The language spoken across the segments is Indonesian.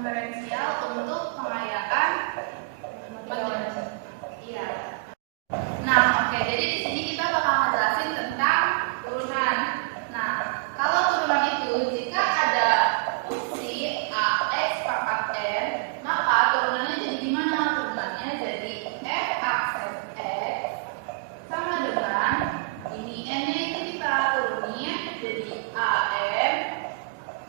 diferensial untuk pengayaan matematika. Iya. Nah, oke. Jadi di sini kita bakal ngejelasin tentang turunan. Nah, kalau turunan itu jika ada fungsi ax pangkat n, maka turunannya jadi gimana? Turunannya jadi f aksen x sama dengan ini n-nya itu kita turunin jadi am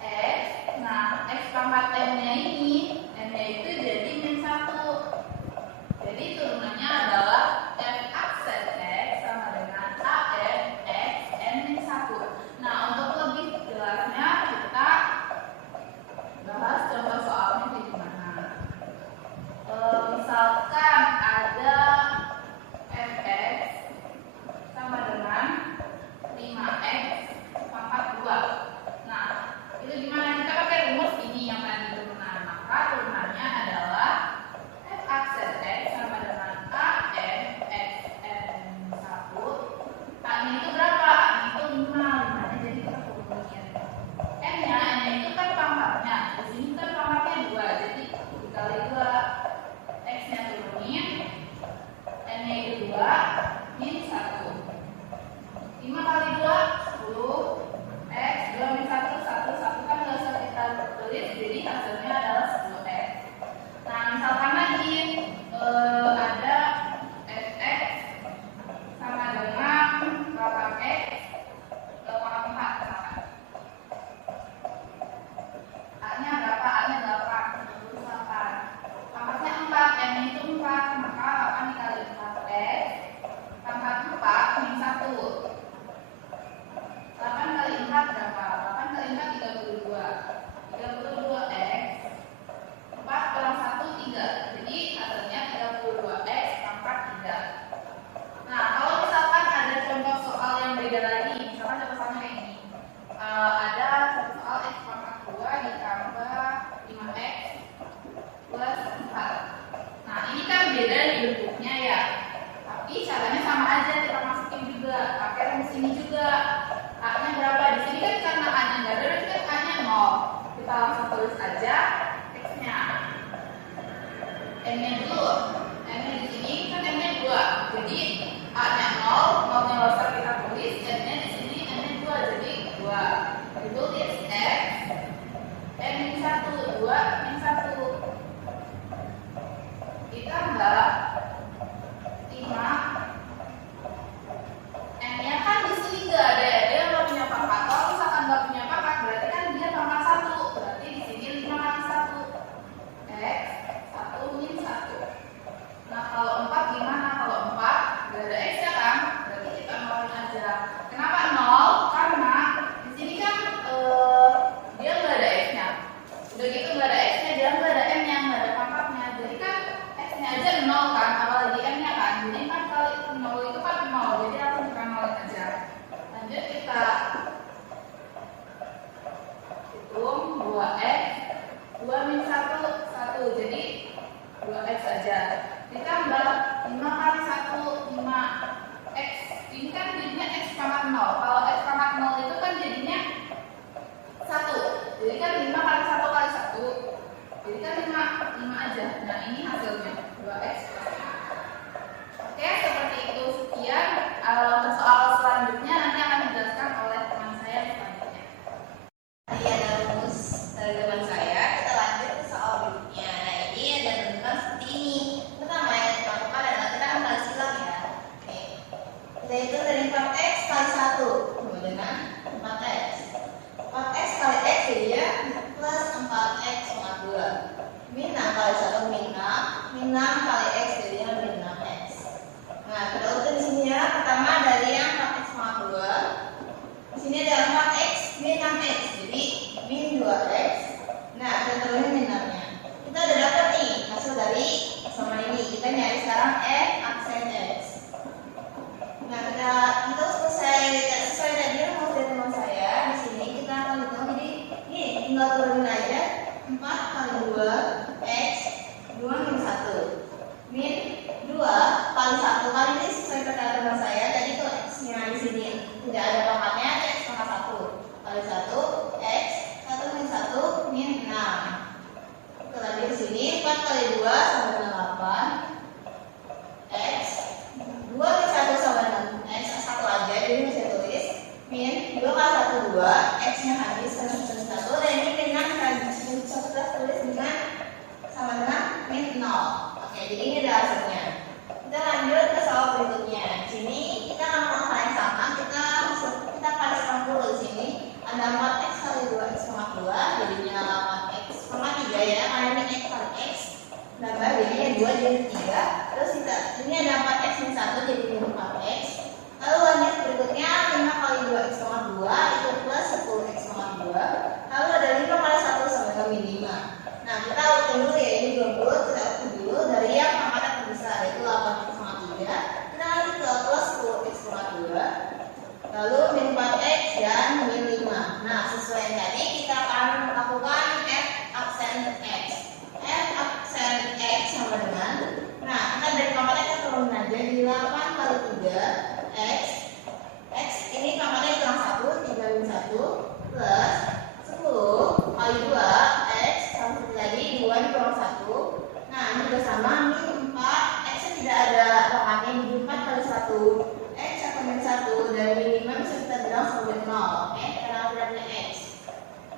x. Nah, x pangkat n-nya ini, n-nya itu jadi min 1. Jadi turunannya adalah f aksen x sama dengan am x n min 1. Nah, untuk lebih jelasnya kita bahas contoh soalnya kayak gimana. Misalkan ada fx sama dengan 5x pangkat 2. Nah, itu gimana? Kita pakai rumus ini yang tadi turunan. Maka turunannya adalah f aksen x sama dengan am x n 1. A-nya itu berapa? A-nya itu 5. 5-nya jadi kita turunin. N-nya itu kan pangkatnya. Di sini kan pangkatnya 2. Jadi dikali 2. X-nya turunin. N-nya itu 2 min 1. 5 kali 2 10. X 2 min 1 1 1 kan nggak usah kita tulis, jadi hasilnya adalah 10x. Nah, misalkan lagi ada fx sama dengan 8x pangkat 4 misalkan. A-nya berapa? A-nya 8. 28. Pangkatnya 4, n-nya itu 4, maka 8 dikali 4x pangkat 4 min 1. 8 kali 4 berapa? 8 kali 4 32. 32x. 4 kurang 1 3. Jadi hasilnya 32x pangkat 3. Nah, kalau misalkan ada contoh soal yang beda lagi, misalkan contoh soalnya kayak ini. Ada satu soal x pangkat 2 ditambah 5x plus 4. Nah, ini kan beda di bentuknya ya. Tapi caranya sama aja, kita masukin juga. Pakai rumus ini juga. A-nya berapa? Di sini kan karena A-nya nggak ada, berarti kan A-nya 0. Kita langsung tulis aja X-nya. N-nya dulu. N-nya di sini kan N-nya 2. Jadi A-nya 0, 0-nya nggak usah kita tulis. N-nya di sini N-nya 2, jadi 2. Ditulis X N min 1, 2 min 1. Ditambah 5. N-nya kan di sini nggak ada ya, dia nggak punya pangkat. Kalau misalkan nggak punya pangkat, berarti kan dia pangkat 1. Berarti di sini 5 kali 1. X 1 min 1. Nah, kalau 4 gimana? Kalau 4 nggak ada X ya kan? Berarti kita nolin aja. Kenapa 0? Karena di sini kan dia nggak ada X-nya. Udah gitu nggak ada X-nya, dia nggak ada M-nya, nggak ada pangkatnya. Jadi kan X-nya aja 0 kan, apalagi M-nya kan. Jadi kan kali 0 itu kan 0. Jadi langsung kita nolin aja. Lanjut kita hitung 2x 2 min 1 1. Jadi 2x aja. Ditambah 5 kali 1 5x. Ini kan jadinya x pangkat 0. Kalau x pangkat 0 itu kan jadinya 1. Jadi kan 5 kali 1 kali 1. Jadi kan 5 aja. Nah, ini hasilnya 2x plus 5. Oke, seperti itu. Sekian. Untuk soal selanjutnya nanti akan dijelaskan oleh teman saya selanjutnya. Tadi ada rumus dari teman saya. Kita lanjut ke soal berikutnya. Nah, ini ada bentukan seperti ini. Pertama yang kita lakukan adalah kita akan balas silang ya. Oke. Kita hitung dari 4x kali 1 sama dengan 4x. 4x kali x jadinya plus 4x pangkat 2. Min 6 kali 1 min 6. Min 6 kali x jadinya min 6x. Nah, kita urutin di sini ya. Pertama dari yang 4x pangkat 2. Di sini ada 4x min 6x. Jadi min 2x. Nah, kita turunin min 6-nya. Kita udah dapat nih hasil dari sama ini. Kita nyari sekarang f aksen x. Nah, kita sesuai tadi rumus dari teman saya. Di sini kita akan hitung. Jadi ini tinggal turunin aja 4 kali 2 x 2 min 1 min 2 kali 1 kali ini sesuai kata teman saya. Tadi tuh x-nya di sini tidak ada pangkatnya, x pangkat 1 kali 1 x 1 min 1 min 6. X-nya habis karena min 1, dan ini dengan kita tulis dengan sama dengan min 0. Oke, jadi ini adalah hasilnya. Kita lanjut ke soal berikutnya. Di sini kita akan melakukan hal yang sama. Kita pastikan dulu di sini ada 4x kali 2x, 2 jadinya 8x, 3 ya. Karena ini x kali x nambah jadinya 2 jadi 3. Terus ini ada 4x min 1 jadi 4x. Lalu lanjut berikutnya 5 kali 2x, 2 itu plus 10x, 2. Lalu ada 5 kali 1 sama dengan min 5. Nah, kita urutin dulu ya, ini 20, kita urutin dulu dari yang pangkatnya terbesar yaitu 8x, 3. Kita lanjut ke plus 10x, 2. Lalu min 4x dan min 5. Nah, sesuai yang tadi kita akan melakukan f aksen x. F aksen x sama dengan, nah kita dari pangkatnya kita turunin aja di 8 kali 3 x. X ini pangkatnya kurang 1, 3 min 1 plus 10 kali 2 x sama seperti tadi 2 dikurang 1. Nah, ini juga sama min 4. X nya tidak ada pangkatnya, jadi 4 kali 1 x atau min 1 dan min 5 bisa kita bilang sama dengan 0. Oke, karena tidak punya x.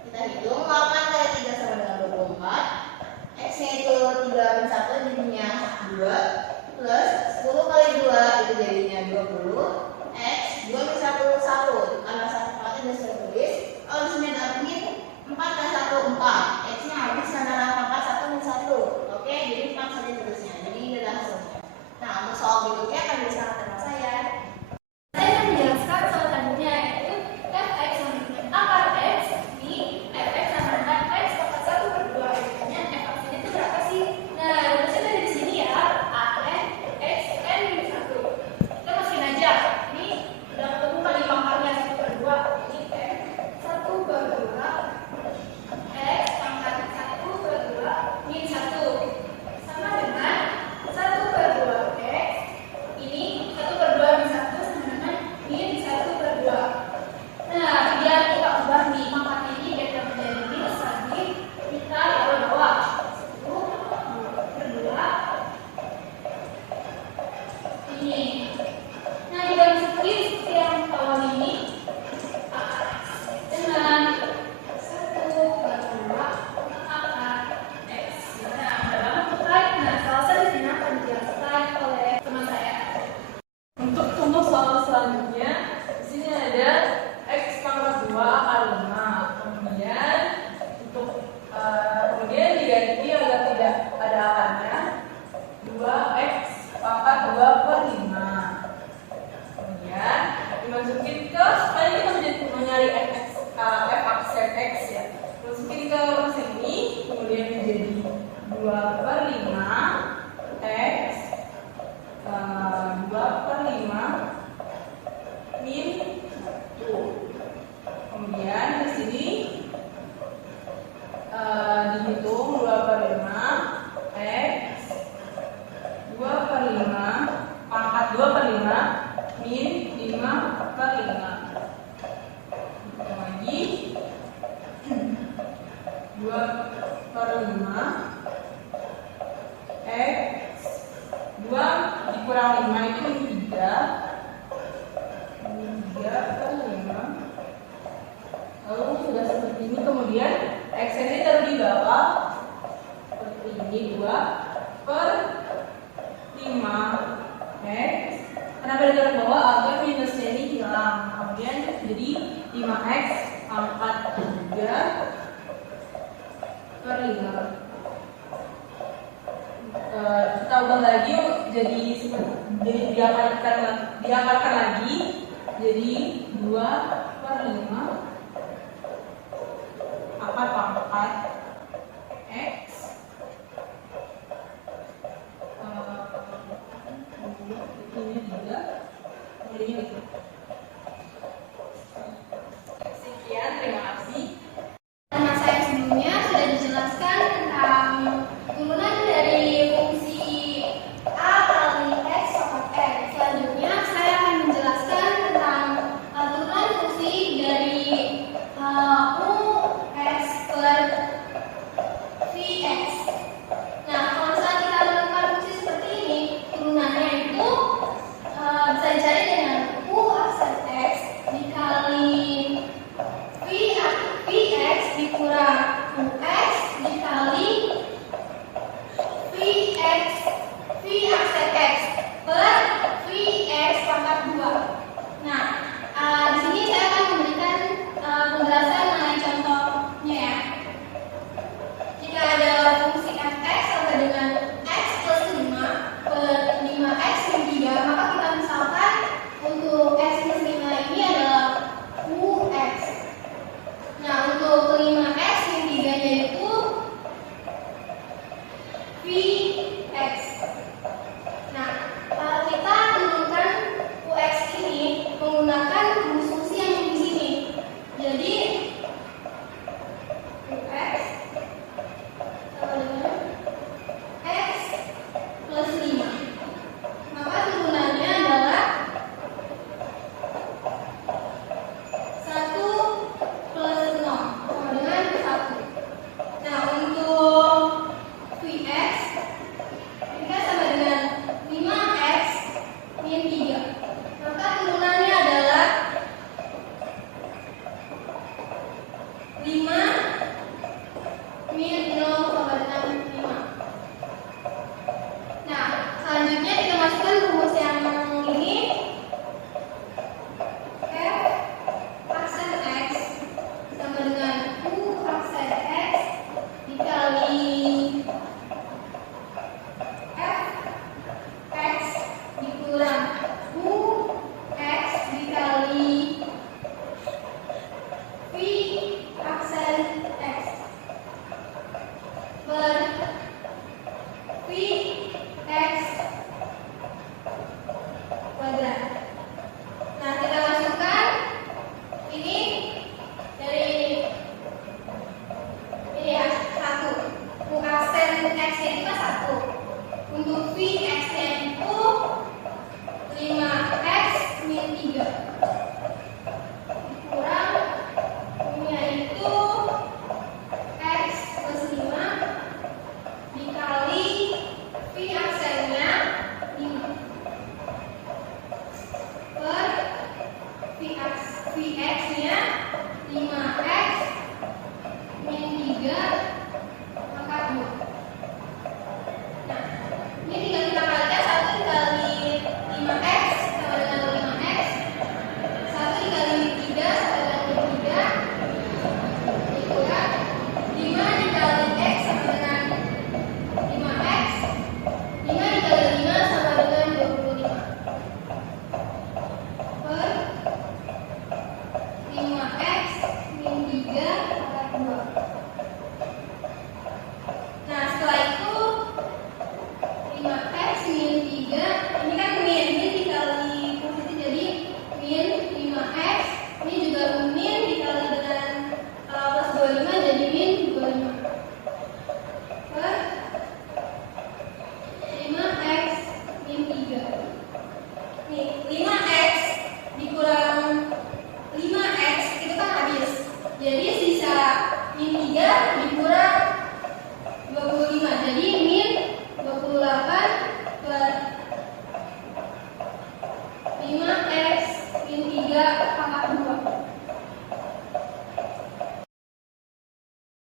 Kita hitung 8 kali 3 sama dengan 24. X nya itu 3 min 1 jadinya 2 plus 10 kali 2 itu jadinya 20. X 2 min 1 1 karena satu kali sudah saya tulis. Oh, di sini ada min 4 kali 1 4. X nya habis karena pangkat 1 min 1. Oke, jadi 4 saja tulisnya. Jadi ini adalah hasilnya. Nah, untuk soal berikutnya akan diserahkan sama saya. Saya akan menjelaskan soal selanjutnya, yaitu fx sama dengan akar x di fx sama dengan x pangkat 1 per 2. Artinya f aksennya itu berapa sih? Nah, rumusnya dari sini ya, an x n min 1. Kita masukin aja. Ini udah ketemu kali pangkalnya 1 per 2. Jadi n 1 per 2 x pangkat 1 per 2 min 1 sama dengan 1 per 2 x. Ini 1 per 2 min 1 sama dengan min 1 per 2. Nah, biar kita ubah nih pangkat ini biar kita menjadi minus lagi, kita taruh bawah 1 per 2 ini. Nah, kita masukin seperti yang awal ini dengan 1 per 2 akar x. Nah, mudah banget tuh kan? Nah, selesai di sini akan dijelaskan oleh teman saya. Untuk contoh soal selanjutnya, di sini ada x pangkat 2 akar 5. Kemudian diganti agar tidak ada akarnya 2x pangkat 2 per 5. Kemudian dimasukin ke, supaya kita mencari f aksen x ya. Masukin ke rumus ini, kemudian menjadi 2 per 5 x 2 per 5 min 1. Kemudian di sini dihitung 2 per 5 x 2 per 5 pangkat 2 per 5 min 5 per 5. Hitung lagi 2 per 5 x 2 dikurang 5 itu min 3. Min 3 per 5. Lalu sudah seperti ini, kemudian x ini taruh di bawah seperti ini, 2 per 5 x. Kenapa ditaruh bawah? Agar minusnya ini hilang. Kemudian jadi 5x pangkat 3 per 5. Kita ubah lagi jadi diakarkan lagi jadi 2 per 5 akar pangkat x. Ini 3 ini 3. Sekian, terima kasih. Teman saya sebelumnya sudah dijelaskan tentang turunan dari fungsi a kali x pangkat x. Selanjutnya saya akan menjelaskan tentang turunan fungsi dari 5 min 0 sama dengan 5. Nah, selanjutnya kita masukkan rumus yang ini. F aksen X sama dengan U aksen X dikali F X dikurang U X dikali V aksen X per V X kuadrat. Nah, kita masukkan ini dari ini ya, 1. U aksen X nya itu 1. Untuk V X nya itu 5X min 3 kurang U-nya itu X plus 5 dikali V aksennya 5 per Vx nya 5X min 3 pangkat 2. Nah, ini tinggal kita kalikan 1 dikali 5X sama dengan 5X, 1 dikali 3 sama dengan 3 dikurang 5 dikali X sama dengan 5X, 5 dikali 5 sama dengan 25 per 5X min 3 pangkat 2. Nah, setelah itu 5X min 3, ini kan min, ini dikali positif jadi min 5X, ini juga min dikali dengan plus 25 jadi min 25 per 5X min 3. Nih, 5X dikurang 5X itu kan habis, jadi sisa min 3